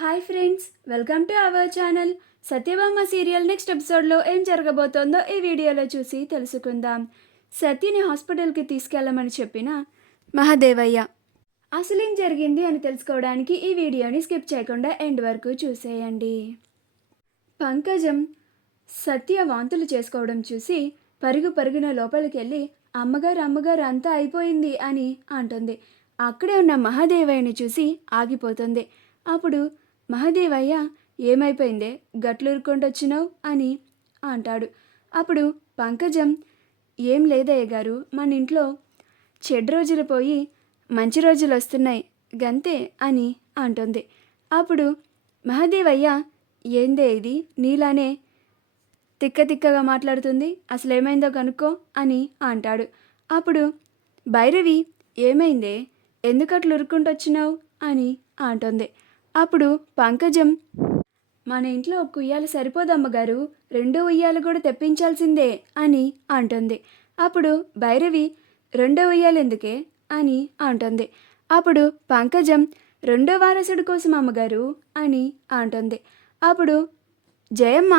Hi friends, welcome to our channel. Satyabhama serial next ఎపిసోడ్లో ఏం జరగబోతోందో ఈ వీడియోలో చూసి తెలుసుకుందాం. సత్యని హాస్పిటల్కి తీసుకెళ్ళమని చెప్పిన మహాదేవయ్య అసలేం జరిగింది అని తెలుసుకోవడానికి ఈ వీడియోని స్కిప్ చేయకుండా ఎండ్ వరకు చూసేయండి. పంకజం సత్య వాంతులు చేసుకోవడం చూసి పరుగున లోపలికి వెళ్ళి అమ్మగారు అంతా అయిపోయింది అని అంటుంది. అక్కడే ఉన్న మహాదేవయ్యని చూసి ఆగిపోతుంది. అప్పుడు మహాదేవయ్య ఏమైపోయిందే గట్లూరుకొండొచ్చినావు అని అంటాడు. అప్పుడు పంకజం ఏం లేదయ్య గారు, మన ఇంట్లో చెడు రోజులు పోయి మంచి రోజులు వస్తున్నాయి గంతే అని అంటుంది. అప్పుడు మహాదేవయ్య ఏందే ఇది నీలానే తిక్కగా మాట్లాడుతుంది, అసలు ఏమైందో కనుక్కో అని అంటాడు. అప్పుడు భైరవి ఏమైందే ఎందుకట్లు ఉరుక్కుంటొచ్చినావు అని అంటుంది. అప్పుడు పంకజం మన ఇంట్లో ఒక ఉయ్యాల సరిపోదమ్మగారు, 2 ఉయ్యాలు కూడా తెప్పించాల్సిందే అని అంటుంది. అప్పుడు భైరవి 2 ఉయ్యాలు ఎందుకే అని అంటుంది. అప్పుడు పంకజం 2వ వారసుడి కోసం అమ్మగారు అని అంటుంది. అప్పుడు జయమ్మ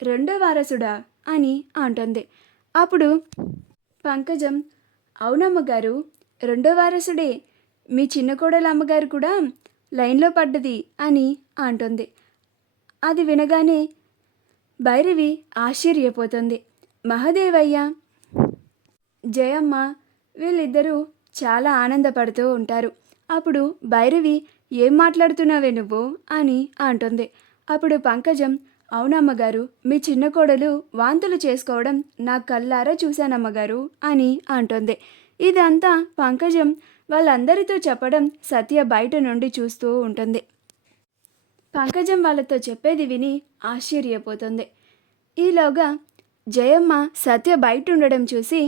2వ వారసుడా అని అంటుంది. అప్పుడు పంకజం అవునమ్మగారు 2వ వారసుడే, మీ చిన్న కోడల అమ్మగారు కూడా లైన్లో పడ్డది అని అంటుంది. అది వినగానే భైరవి ఆశ్చర్యపోతుంది. మహాదేవయ్య జయమ్మ వీళ్ళిద్దరూ చాలా ఆనందపడుతూ ఉంటారు. అప్పుడు భైరవి ఏం మాట్లాడుతున్నావే నువ్వు అని అంటుంది. అప్పుడు పంకజం అవునమ్మగారు, మీ చిన్న కోడలు వాంతులు చేసుకోవడం నా కళ్ళారా చూశానమ్మగారు అని అంటుంది. ఇదంతా పంకజం వాళ్ళందరితో చెప్పడం సత్య బయట నుండి చూస్తూ ఉంటుంది. పంకజం వాళ్ళతో చెప్పేది విని ఆశ్చర్యపోతుంది. ఈలోగా జయమ్మ సత్య బయట ఉండడం చూసి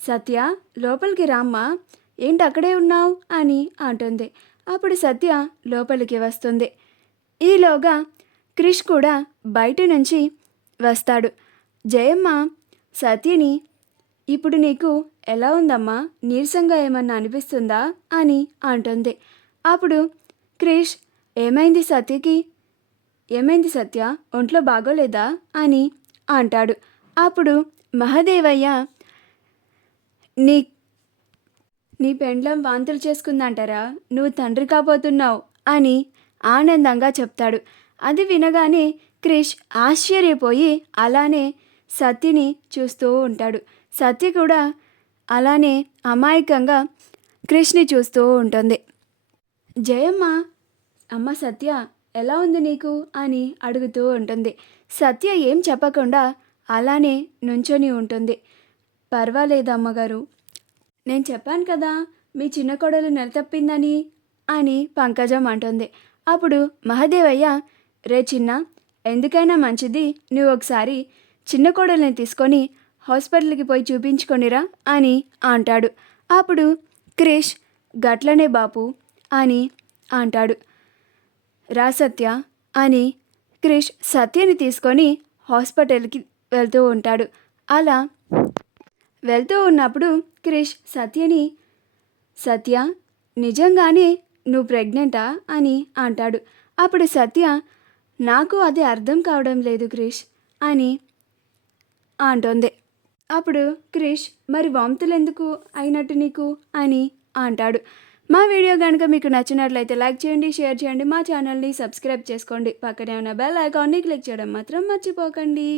సత్య లోపలికి రామ్మా, ఏంటి అక్కడే ఉన్నావు అని అంటుంది. అప్పుడు సత్య లోపలికి వస్తుంది. ఈలోగా క్రిష్ కూడా బయట నుంచి వస్తాడు. జయమ్మ సత్యని ఇప్పుడు నీకు ఎలా ఉందమ్మా, నీరసంగా ఏమన్నా అనిపిస్తుందా అని అంటుంది. అప్పుడు క్రిష్ ఏమైంది సత్యకి, ఏమైంది సత్య ఒంట్లో బాగోలేదా అని అంటాడు. అప్పుడు మహాదేవయ్య నీ నీ పెండ్లం వాంతులు చేసుకుందంటారా, నువ్వు తండ్రి కాబోతున్నావు అని ఆనందంగా చెప్తాడు. అది వినగానే క్రిష్ ఆశ్చర్యపోయి అలానే సత్యని చూస్తూ ఉంటాడు. సత్య కూడా అలానే అమాయకంగా క్రిష్ని చూస్తూ ఉంటుంది. జయమ్మ అమ్మ సత్య ఎలా ఉంది నీకు అని అడుగుతూ ఉంటుంది. సత్య ఏం చెప్పకుండా అలానే నుంచొని ఉంటుంది. పర్వాలేదు అమ్మగారు, నేను చెప్పాను కదా మీ చిన్న కోడలు నెల తప్పిందని అని పంకజం అంటుంది. అప్పుడు మహాదేవయ్య రే చిన్న, ఎందుకైనా మంచిది నువ్వు ఒకసారి చిన్న కోడల్ని తీసుకొని హాస్పిటల్కి పోయి చూపించుకొనిరా అని అంటాడు. అప్పుడు క్రిష్ గట్లనే బాపు అని అంటాడు. రా సత్య అని క్రిష్ సత్యని తీసుకొని హాస్పిటల్కి వెళ్తూ ఉంటాడు. అలా వెళ్తూ ఉన్నప్పుడు క్రిష్ సత్యని సత్య నిజంగానే నువ్వు ప్రెగ్నెంటా అని అంటాడు. అప్పుడు సత్య నాకు అది అర్థం కావడం లేదు క్రిష్ అని అంటోంది. అప్పుడు క్రిష్ మరి వాంతులు ఎందుకు అయినట్టు నీకు అని అంటాడు. మా వీడియో కనుక మీకు నచ్చినట్లయితే లైక్ చేయండి, షేర్ చేయండి, మా ఛానల్ని సబ్స్క్రైబ్ చేసుకోండి, పక్కనే ఉన్న బెల్ ఐకాన్ని క్లిక్ చేయడం మాత్రం మర్చిపోకండి.